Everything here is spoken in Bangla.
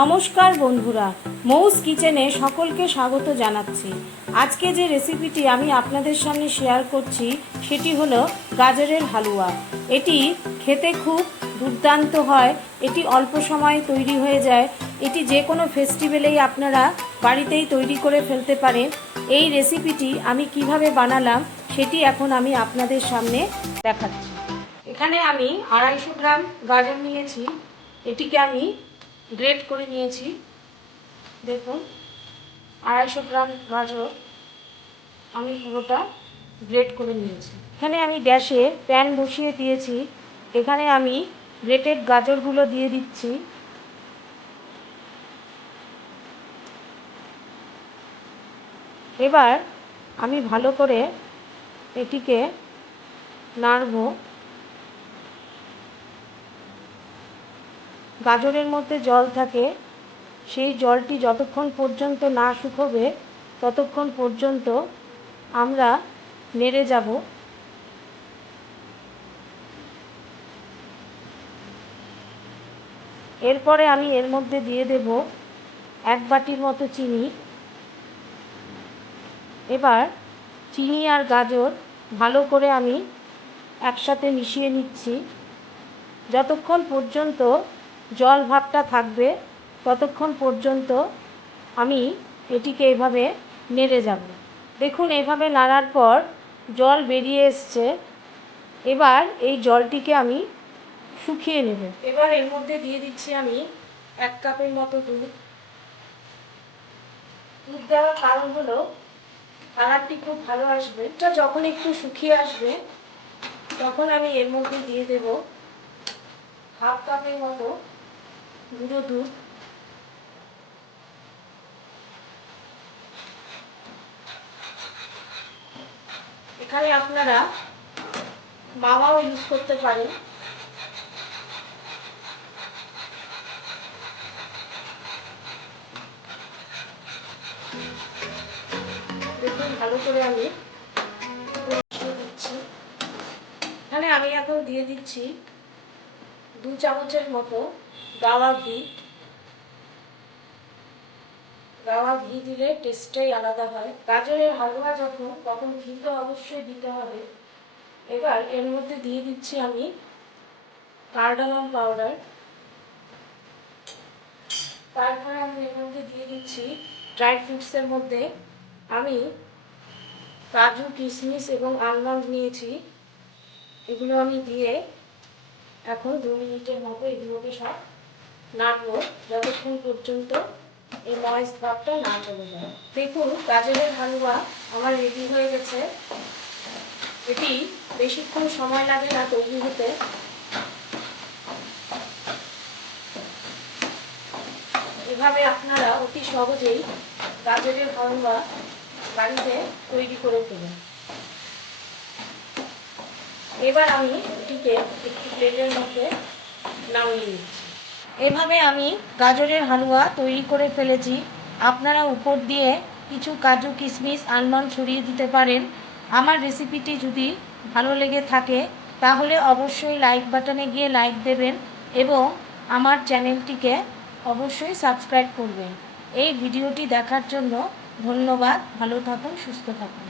নমস্কার বন্ধুরা, মৌস কিচেনে সকলকে স্বাগত জানাচ্ছি। আজকে যে রেসিপিটি আমি আপনাদের সামনে শেয়ার করছি সেটি হলো গাজরের হালুয়া। এটি খেতে খুব দুর্দান্ত হয়, এটি অল্প সময়ে তৈরি হয়ে যায়। এটি যে কোনো ফেস্টিভ্যালেই আপনারা বাড়িতেই তৈরি করে ফেলতে পারেন। এই রেসিপিটি আমি কিভাবে বানালাম সেটি এখন আমি আপনাদের সামনে দেখাচ্ছি। এখানে আমি 250 গ্রাম গাজর নিয়েছি, এটিকে আমি গ্রেট করে নিয়েছি। দেখুন, 250 গ্রাম গাজর আমি পুরোটা গ্রেট করে নিয়েছি। এখানে আমি গ্যাসে প্যান বসিয়ে দিয়েছি, এখানে আমি গ্রেটেড গাজরগুলো দিয়ে দিচ্ছি। এবার আমি ভালো করে এটিকে নাড়ব। গাজরের মধ্যে জল থাকে, সেই জলটি যতক্ষণ পর্যন্ত না শুকোবে ততক্ষণ পর্যন্ত আমরা নেড়ে যাব। এরপরে আমি এর মধ্যে দিয়ে দেব 1 বাটির মতো চিনি। এবার চিনি আর গাজর ভালো করে আমি একসাথে মিশিয়ে নিচ্ছি। যতক্ষণ পর্যন্ত জল ভাবটা থাকবে ততক্ষণ পর্যন্ত আমি এটিকে এভাবে নেড়ে যাব। দেখুন, এভাবে নাড়ার পর জল বেরিয়ে এসছে। এবার এই জলটিকে আমি শুকিয়ে নেব। এবার এর মধ্যে দিয়ে দিচ্ছি আমি 1 কাপের মতো দুধ। দুধ দেওয়ার কারণ হলো কালারটি খুব ভালো আসবে। এটা যখন একটু শুকিয়ে আসবে তখন আমি এর মধ্যে দিয়ে দেব 1/2 কাপের মতো গুঁড়ো দুধ। এখানে আপনারা মাওয়াও ইউজ করতে পারেন। দেখুন, ভালো করে আমি মিশিয়ে দিচ্ছি। এখানে আমি এখন দিয়ে দিচ্ছি 2 চামচের মতো গাওয়া ঘি। গাওয়া ঘি দিলে টেস্টটাই আলাদা হয়। গাজরের হালুয়া তখন ঘি তো অবশ্যই দিতে হবে। এবার এর মধ্যে দিয়ে দিচ্ছি আমি কার্ডামম পাউডার। তারপরে আমি এর মধ্যে দিয়ে দিচ্ছি ড্রাই ফ্রুটসের মধ্যে আমি কাজু, কিশমিশ এবং আলমন্ড নিয়েছি। এগুলো আমি দিয়ে এখন 2 মিনিটের মতো এগুলোকে সব নাড়বো যতক্ষণ পর্যন্ত এই ময়েস্ট ভাবটা না চলে যায়। দেখুন, গাজরের হালুয়া আমার রেডি হয়ে গেছে। এটি বেশিক্ষণ সময় লাগে না তৈরি হতে। এভাবে আপনারা অতি সহজেই গাজরের হালুয়া বাড়িতে তৈরি করে ফেলুন। এবার আমি এটিকে একটি প্লেটের মধ্যে নামিয়ে নিচ্ছি। এভাবে আমি গাজরের হালুয়া তৈরি করে ফেলেছি। আপনারা উপর দিয়ে কিছু কাজু, কিশমিশ, আলমন্ড ছড়িয়ে দিতে পারেন। আমার রেসিপিটি যদি ভালো লেগে থাকে তাহলে অবশ্যই লাইক বাটনে গিয়ে লাইক দেবেন এবং আমার চ্যানেলটিকে অবশ্যই সাবস্ক্রাইব করবেন। এই ভিডিওটি দেখার জন্য ধন্যবাদ। ভালো থাকুন, সুস্থ থাকুন।